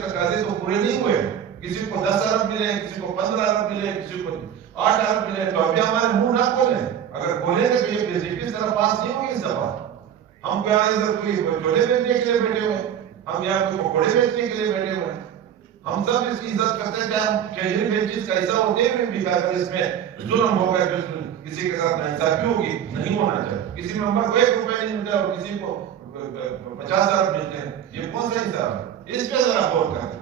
کے تقاضے تو پورے نہیں ہوئے. کسی کو 10 ارب ملے, کسی کو 15 ارب ملے, کسی کو 8 ارب ملے. تو ابھی ہمارے منہ نہ کھولیں. اگر کھولیں گے تو یہ بی جے پی اس طرح پاس نہیں ہوگی اس دفعہ. ہم کو یہاں ادھر کوئی چھولے بیچنے کے لیے بیٹھے ہوئے ہیں, ہم یہاں کوئی پکوڑے بیچنے کے لیے بیٹھے ہوئے ہیں. ہم سب اس کی عزت کرتے ہیں کہ ہم ٹریجری بینچز کا حصہ ہوتے ہوئے بھی اگر اس میں ظلم ہوگا, کسی کے ساتھ ناانصافی ہوگی, نہیں ہونا چاہیے. کسی ممبر کو 1 روپے نہیں ملتا اور کسی کو 50 ارب ملتے ہیں. یہ کون سا حساب ہے؟ اس پہ ذرا غور کریں.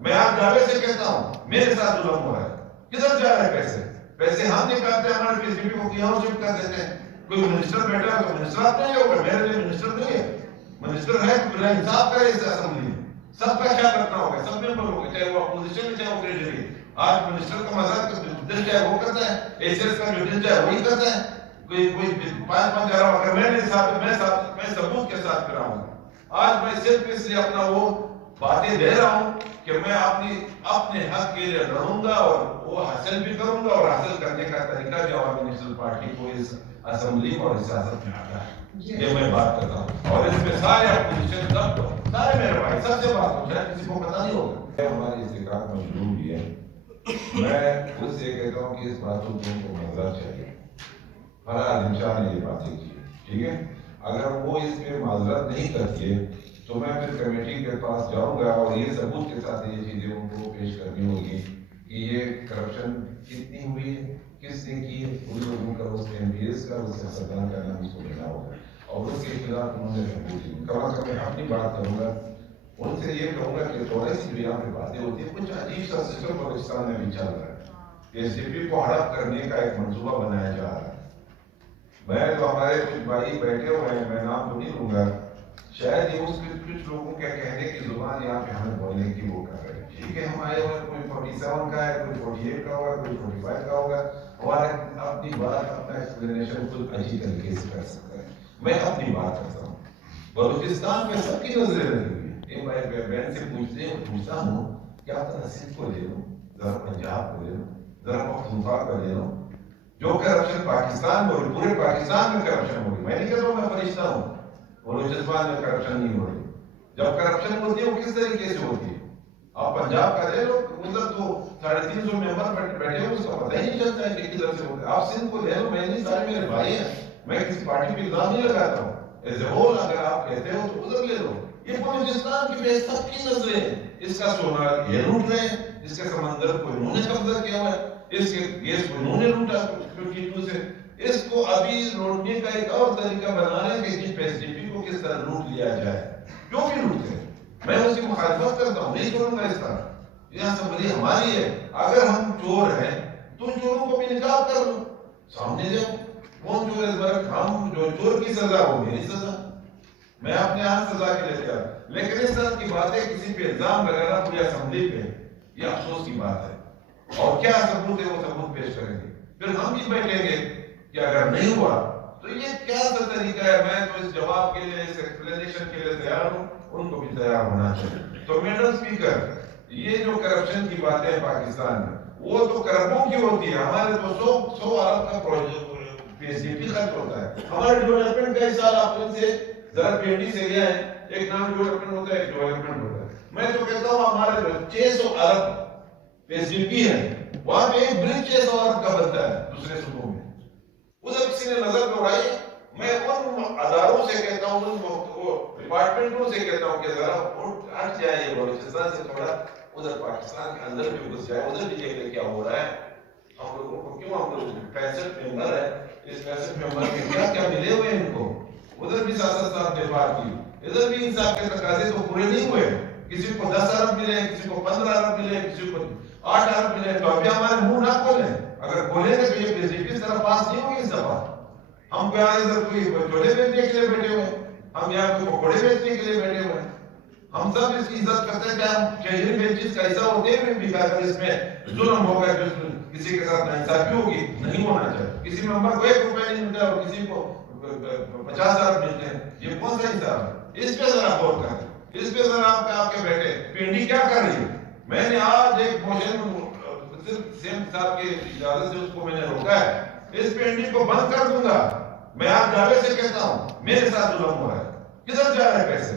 میں آپ دعوے سے کہتا ہوں میرے ساتھ ظلم ہو رہا ہے. کدھر جا رہے ہیں پیسے؟ پیسے ہم نکالتے ہیں, ہمارے پی سی بی کو یہاں شفٹ کر دیتے ہیں. کوئی منسٹر بیٹھا ہے تو منسٹر آپ نہیں ہوگا, میرے لیے منسٹر نہیں ہے. منسٹر ہے تو بلا انصاف کرے اس اسمبلی میں. سب کا خیال رکھنا ہوگا, سب ممبر ہوگا, چاہے وہ اپوزیشن میں چاہے وہ ٹریجری. آج منسٹر کا مذاق دل چاہے وہ کرتا ہے, ایس ایس کا جو دل چاہے وہی کرتا ہے. کوئی 5 ارب اگر میں ثبوت کے ساتھ کرا ہوں. آج میں صرف اس لیے اپنا وہ باتیں دے رہا ہوں کہ میں اپنے حق کے لیے لڑوں گا اور وہ حاصل بھی کروں گا, اور حاصل کرنے کا طریقہ بھی عوامی نیشنل پارٹی کو اس اسمبلی اور سیاست میں آتا ہے. یہ میں بات کرتا ہوں, اور اس میں سارے اپوزیشن سارے میرے بھائی سب سے بات ہو جائے, کسی کو پتا نہیں ہوگا. ہماری استقامت مشروع بھی ہے. میں خود سے کہتا ہوں کہ اس بات کو تم کو معذرت چاہیے. فرحان انشاء نے یہ باتیں کی, ٹھیک ہے. اگر وہ اس میں معذرت نہیں کرتی ہے تو میں پھر کمیٹی کے پاس جاؤں گا اور یہ ثبوت کے ساتھ یہ چیزیں ان کو پیش کرنی ہوگی کہ یہ کرپشن کتنی ہوئی ہے, کس نے کی ہے, ان لوگوں کا, اس ایم پی ایس کا, اس سیاستدان کا نام اس کو لینا ہوگا, اور اس کے خلاف انہوں نے ثبوت دی. کم از کم میں اپنی بات کروں گا, ان سے یہ کہوں گا کہ تھوڑی سی جو یہاں پہ باتیں ہوتی ہیں, کچھ عجیب سا سسٹم پاکستان میں بھی چل رہا ہے. ایس ڈی پی کو ہڑپ کرنے کا ایک منصوبہ بنایا جا رہا ہے. میں تو ہمارے کچھ بھائی بیٹھے ہوئے ہیں, میں نام تو نہیں لوں گا, شاید یہ اس کے کچھ لوگوں کے کہنے کی زبان یہاں پہ ہمیں بولنے کی وہ کر رہے ہیں. ٹھیک ہے, ہم آئے ہوئے, کوئی 47 کا ہے, کوئی 48 کا ہوگا, کوئی 45 کا ہوگا. ہمارا اپنی بات, اپنا ایکسپلینیشن خود عجیب طریقے سے کر سکتا ہے. میں اپنی بات کرتا ہوں. بلوچستان میں سب کی نظریں لگی ہوئی ہیں. ایک بھائی بہن سے پوچھتا ہوں کہ آپ ذرا سندھ کو لے لوں, ذرا پنجاب کو لے لوں, ذرا پختونخوا کو لے لوں. جو کرپشن پاکستان میں ہو رہی, پورے پاکستان میں کرپشن ہو رہی. میں نہیں کہتا ہوں میں فرشتہ ہوں, بلوچستان میں کرپشن نہیں ہو رہی. جب کرپشن ہوتی ہے وہ کس طریقے سے ہوتی ہے؟ آپ پنجاب کا لے لو, ادھر تو 350 ممبر بیٹھے ہوئے, اس کا پتہ ہی نہیں چلتا ہے کہ کدھر سے ہوتا ہے. آپ سندھ کو لے لو, میں نہیں, سارے میرے بھائی ہیں, میں کسی پارٹی پہ الزام نہیں لگاتا ہوں. ایز اے ہول اگر آپ کہتے ہو تو ادھر لے لو. یہ بلوچستان کی بے سب کی نظریں, اس کا سونا یہ لوٹ رہے ہیں, اس کے سمندر کو انہوں نے قبضہ کیا ہوا ہے, اس کے گیس کو انہوں نے لوٹا 52 سے. اس کو ابھی لوٹنے کا ایک اور طریقہ بنا رہے ہیں کہ جس ایس ڈی پی کو کس طرح لوٹ لیا جائے. جو بھی لوٹتے ہیں, میں اس کی مخالفت کرتا ہوں, نہیں کروں گا اس طرح. یہ اسمبلی ہماری ہے. اگر ہم چور ہیں تو چوروں کو بھی نکاب کر لو, سامنے جاؤ, کون چور ہے اس بار, ہم جو چور کی سزا ہو میری سزا, میں اپنے ہاتھ سزا کے لیے تیار. لیکن اس طرح کی باتیں کسی پہ الزام لگانا پوری اسمبلی پہ, یہ افسوس کی بات ہے. اور کیا ثبوت ہے وہ ثبوت پیش کریں گے, پھر ہم بھی بیٹھیں گے کہ اگر نہیں ہوا تو یہ کیا سا طریقہ ہے. میں تو اس جواب کے لیے, اس ایکسپلینیشن کے لیے تیار ہوں, ان کو بھی تیار ہونا چاہیے. تو میڈم اسپیکر, یہ جو کرپشن کی باتیں ہیں پاکستان میں, وہ تو کربوں کی ہوتی ہے. ہمارے تو 100 ارب کا project P S D P خرچ ہوتا ہے. ہمارے ڈیولپمنٹ کا اس سال آپ ان سے ذرا پینڈی سے لیا ہے, ایک نام ڈیولپمنٹ ہوتا ہے, ایک ڈیولپمنٹ ہوتا ہے. میں تو کہتا ہوں ہمارے 600 ارب پی ایس ڈی پی ہے, وہاں پہ ایک برج 600 ارب کا بنتا ہے دوسرے صوبوں میں. ادھر کسی نے نظر دوڑائی. میں ان اداروں سے کہتا ہوں, ان ڈپارٹمنٹوں سے کہتا ہوں کہ ذرا ہٹ جائے, بلوچستان سے تھوڑا ادھر پاکستان کے اندر بھی گھس جائے, ادھر بھی دیکھ لیں کیا ہو رہا ہے. ہم لوگوں کو کیوں, ہم لوگ 65 ممبر ہے, اس 65 ممبر کے کیا ملے ہوئے ہیں ان کو. ادھر بھی سیاست صاحب نے بات کی, ادھر بھی انصاف کے تقاضے تو پورے نہیں ہوئے. کسی کو 10 ارب ملے, کسی کو 15 ارب ملے, کسی کو 8 ارب ملے. تو ابھی ہمارے منہ نہ کھولیں. اگر کھولیں گے تو یہ بی جے پی اس طرح پاس نہیں ہوگی اس دفعہ. ہم کو یہاں ادھر کوئی چھولے بیچنے کے لیے بیٹھے ہوئے ہیں, ہم یہاں کوئی پکوڑے بیچنے کے لیے بیٹھے ہوئے ہیں. ہم سب اس کی عزت کرتے ہیں کہ ہم ٹریجری بینچز کا حصہ ہوتے ہوئے بھی اگر اس میں ظلم ہوگا, کسی کے ساتھ ناانصافی ہوگی, نہیں ہونا چاہیے. کسی ممبر کو 1 روپے نہیں ملتا اور کسی کو 50 ارب ملتے ہیں. یہ کون سا حساب ہے؟ اس پہ ذرا غور کریں. اس پہ ذرا آپ کے بیٹھے پینڈی کیا کر رہی ہے. میں نے آج ایک موشن سیم صاحب کی اجازت سے اس کو میں نے روکا ہے. اس پینڈی کو بند کر دوں گا. میں آپ دعوے سے کہتا ہوں میرے ساتھ ظلم ہو رہا ہے. کدھر جا رہے ہیں پیسے؟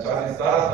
17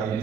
IG